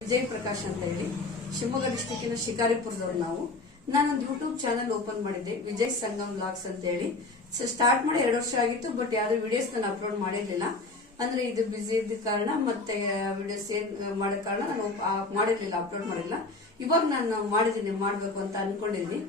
ವಿಜಯ್ ಪ್ರಕಾಶ್ ಅಂತ ಹೇಳಿ ಶಿವಮೊಗ್ಗ ಡಿಸ್ಟಿಕ್ಕಿನ ಶಿಕಾರಿಪುರದವ್ರು ನಾವು. ನಾನೊಂದು ಯೂಟ್ಯೂಬ್ ಚಾನಲ್ ಓಪನ್ ಮಾಡಿದ್ದೆ, ವಿಜಯ್ ಸಂಗಮ್ ವ್ಲಾಗ್ಸ್ ಅಂತ ಹೇಳಿ. ಸ್ಟಾರ್ಟ್ ಮಾಡಿ 2 ವರ್ಷ ಆಗಿತ್ತು. ಬಟ್ ಯಾವ್ದು ವಿಡಿಯೋಸ್ ನಾನು ಅಪ್ಲೋಡ್ ಮಾಡಿರ್ಲಿಲ್ಲ. ಅಂದ್ರೆ ಇದು ಬಿಸಿ ಇದ್ದ ಕಾರಣ ಮತ್ತೆ ವಿಡಿಯೋಸ್ ಏನ್ ಮಾಡೋ ಕಾರಣ ನಾನು ಮಾಡಿರ್ಲಿಲ್ಲ, ಅಪ್ಲೋಡ್ ಮಾಡಿಲ್ಲ. ಇವಾಗ ನಾನು ಮಾಡಿದೀನಿ, ಮಾಡ್ಬೇಕು ಅಂತ ಅನ್ಕೊಂಡಿದ್ದೀನಿ.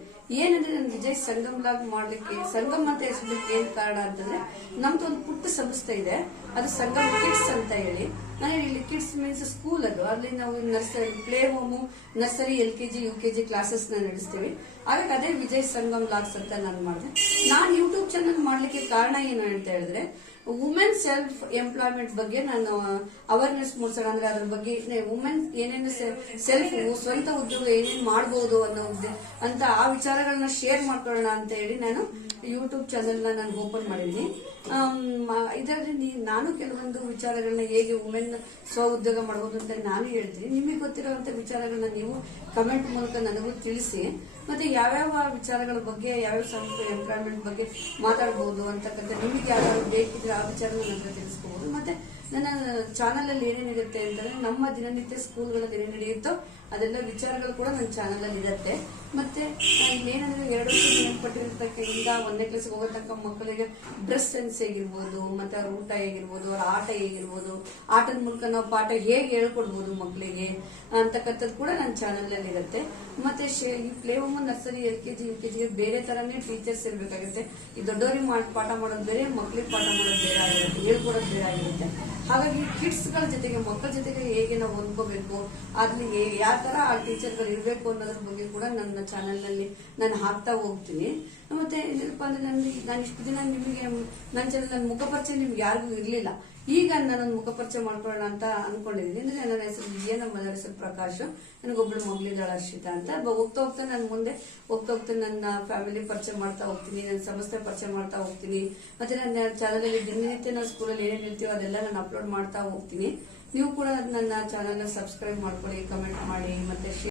ಏನಂದ್ರೆ ನಾನು ವಿಜಯ್ ಸಂಗಮ್ ವ್ಲಾಗ್ ಮಾಡ್ಲಿಕ್ಕೆ, ಸಂಗಮ್ ಅಂತ ಹೆಸರ್ಲಿಕ್ಕೆ ಏನ್ ಕಾರಣ ಅಂತಂದ್ರೆ, ನಮ್ದು ಒಂದು ಪುಟ್ಟ ಸಂಸ್ಥೆ ಇದೆ, ಅದು ಸಂಗಮ್ ಕಿಡ್ಸ್ ಅಂತ ಹೇಳಿ. ನಾನು ಇಲ್ಲಿ ಕಿಡ್ಸ್ ಮೀನ್ಸ್ ಸ್ಕೂಲ್ ಅದು, ಅಲ್ಲಿ ನಾವು nursery, play home, nursery, LKG UKG classes ನಡೆಸ್ತೀವಿ. ಹಾಗಾಗಿ ಅದೇ ವಿಜಯ್ ಸಂಗಮ್ ವ್ಲಾಗ್ಸ್ ಅಂತ ನಾನು ಮಾಡಿದೆ. ನಾನು ಯೂಟ್ಯೂಬ್ ಚಾನಲ್ ಮಾಡ್ಲಿಕ್ಕೆ ಕಾರಣ ಏನು ಅಂತ ಹೇಳಿದ್ರೆ, ವುಮೆನ್ ಸೆಲ್ಫ್ ಎಂಪ್ಲಾಯ್ಮೆಂಟ್ ಬಗ್ಗೆ ನಾನು ಅವೇರ್ನೆಸ್ ಮೂಡಿಸೋಣ. ಅಂದ್ರೆ ಅದ್ರ ಬಗ್ಗೆ ವುಮೆನ್ ಏನೇನು ಸೆಲ್ಫ್ ಸ್ವಂತ ಉದ್ಯೋಗ ಏನೇನು ಮಾಡಬಹುದು ಅಂತ ಆ ವಿಚಾರಗಳನ್ನ ಶೇರ್ ಮಾಡ್ಕೊಳ್ಳೋಣ ಅಂತ ಹೇಳಿ ನಾನು ಯೂಟ್ಯೂಬ್ ಚಾನೆಲ್ ನಾನು ಓಪನ್ ಮಾಡಿದ್ದೀನಿ. ಇದರಲ್ಲಿ ನಾನು ಕೆಲವೊಂದು ವಿಚಾರಗಳನ್ನ ಹೇಗೆ ವುಮೆನ್ ಸ್ವ ಉದ್ಯೋಗ ಮಾಡಬಹುದು ಅಂತ ನಾನು ಹೇಳ್ತೀನಿ. ನಿಮಗೆ ಗೊತ್ತಿರುವಂತ ವಿಚಾರಗಳನ್ನ ನೀವು ಕಮೆಂಟ್ ಮೂಲಕ ನನಗೂ ತಿಳಿಸಿ. ಮತ್ತೆ ಯಾವ್ಯಾವ ವಿಚಾರಗಳ ಬಗ್ಗೆ, ಯಾವ್ಯಾವ ಸೆಲ್ಫ್ ಎಂಪ್ಲಾಯ್ಮೆಂಟ್ ಬಗ್ಗೆ ಮಾತಾಡಬಹುದು ಅಂತಕ್ಕಂಥ ನಿಮಗೆ ಯಾವ್ಯಾವ ಬೇಕಿದ್ರೆ ಆ ವಿಚಾರ ನನ್ನ ತಿಳಿಸ್ಕೋಬಹುದು. ಮತ್ತೆ ನನ್ನ ಚಾನಲ್ ಅಲ್ಲಿ ಏನೇನಿರುತ್ತೆ ಅಂತಂದ್ರೆ, ನಮ್ಮ ದಿನನಿತ್ಯ ಸ್ಕೂಲ್ಗಳ ಏನೇನು ನಡೆಯುತ್ತೋ ಅದೆಲ್ಲ ವಿಚಾರಗಳು ಕೂಡ ನನ್ನ ಚಾನಲ್ ಅಲ್ಲಿ ಇರುತ್ತೆ. ಮತ್ತೆ ಇಲ್ಲೇನಂದ್ರೆ 2 ವರ್ಷ ಮೇಲ್ಪಟ್ಟಿರ್ತಕ್ಕಿಂತ 1ನೇ ಕ್ಲಾಸ್ಗೆ ಹೋಗೋ ತನಕ ಮಕ್ಕಳಿಗೆ ಡ್ರೆಸ್ ಸೆನ್ಸ್ ಹೇಗಿರ್ಬೋದು, ಮತ್ತೆ ಅವ್ರ ಊಟ ಹೇಗಿರ್ಬೋದು, ಅವ್ರ ಆಟ ಹೇಗಿರ್ಬೋದು, ಆಟದ ಮೂಲಕ ನಾವು ಪಾಠ ಹೇಗೆ ಹೇಳ್ಕೊಡ್ಬೋದು ಮಕ್ಕಳಿಗೆ ಅಂತಕ್ಕಂಥದ್ದು ಕೂಡ ನನ್ನ ಚಾನಲ್ ಅಲ್ಲಿ ಇರುತ್ತೆ. ಮತ್ತೆ ಈ play home, nursery, LKG UKG ಬೇರೆ ತರನೇ ಟೀಚರ್ಸ್ ಇರ್ಬೇಕಾಗುತ್ತೆ. ಈ ದೊಡ್ಡವರಿಗೆ ಪಾಠ ಮಾಡೋದು ಬೇರೆ, ಮಕ್ಕಳಿಗೆ ಪಾಠ ಮಾಡೋದು ಬೇರೆ ಆಗಿರುತ್ತೆ, ಹೇಳ್ಕೊಡೋದು ಬೇರೆ ಆಗಿರುತ್ತೆ. ಹಾಗಾಗಿ ಕಿಡ್ಸ್ ಗಳ ಜೊತೆಗೆ, ಮಕ್ಕಳ ಜೊತೆಗೆ ಹೇಗೆ ನಾವು ಹೊಂದ್ಕೋಬೇಕು, ಅದ್ರಲ್ಲಿ ಯಾವ ತರ ಆ ಟೀಚರ್ಗಳು ಇರಬೇಕು ಅನ್ನೋದ್ರ ಬಗ್ಗೆ ಕೂಡ ನನ್ನ ಚಾನೆಲ್ ನಲ್ಲಿ ನಾನು ಹಾಕ್ತಾ ಹೋಗ್ತೀನಿ. ಮತ್ತೆ ಏನಪ್ಪಾ ಅಂದ್ರೆ, ನಾನು ಇಷ್ಟು ದಿನ ನಿಮಗೆ ನನ್ನ ಚಾನೆಲ್ ನನ್ನ ಮುಖಪರಿಚಯ ನಿಮ್ಗೆ ಯಾರಿಗೂ ಇರ್ಲಿಲ್ಲ. ಈಗ ನಾನೊಂದು ಮುಖಪರಿಚಯ ಮಾಡ್ಕೊಳ್ಳೋಣ ಅಂತ ಅನ್ಕೊಂಡಿದ್ದೀನಿ. ಅಂದ್ರೆ ನನ್ನ ಹೆಸರು ವಿಜಯ, ನಮ್ಮ ಮನೆ ಹೆಸರು ಪ್ರಕಾಶ್, ನನಗೊಬ್ಳು ಮಗಳಿದ್ದಾಳ ಅರ್ಷಿತಾ ಅಂತ. ಹೋಗ್ತಾ ಹೋಗ್ತಾ ನಾನು ಮುಂದೆ ಹೋಗ್ತಾ ನನ್ನ ಫ್ಯಾಮಿಲಿ ಪರಿಚಯ ಮಾಡ್ತಾ ಹೋಗ್ತೀನಿ, ನನ್ನ ಸಂಸ್ಥೆ ಪರಿಚಯ ಮಾಡ್ತಾ ಹೋಗ್ತೀನಿ. ಮತ್ತೆ ನನ್ನ ಚಾನಲ್ ಅಲ್ಲಿ ದಿನನಿತ್ಯ ನಾವು ಸ್ಕೂಲಲ್ಲಿ ಏನೇನು ಹೇಳ್ತೀವೋ ಅದೆಲ್ಲ ನಾನು ಅಪ್ಲೋಡ್ ಮಾಡ್ತಾ ಹೋಗ್ತೀನಿ. ನೀವು ಕೂಡ ನನ್ನ ಚಾನಲ್ ಸಬ್ಸ್ಕ್ರೈಬ್ ಮಾಡ್ಕೊಳ್ಳಿ, ಕಮೆಂಟ್ ಮಾಡಿ, ಮತ್ತೆ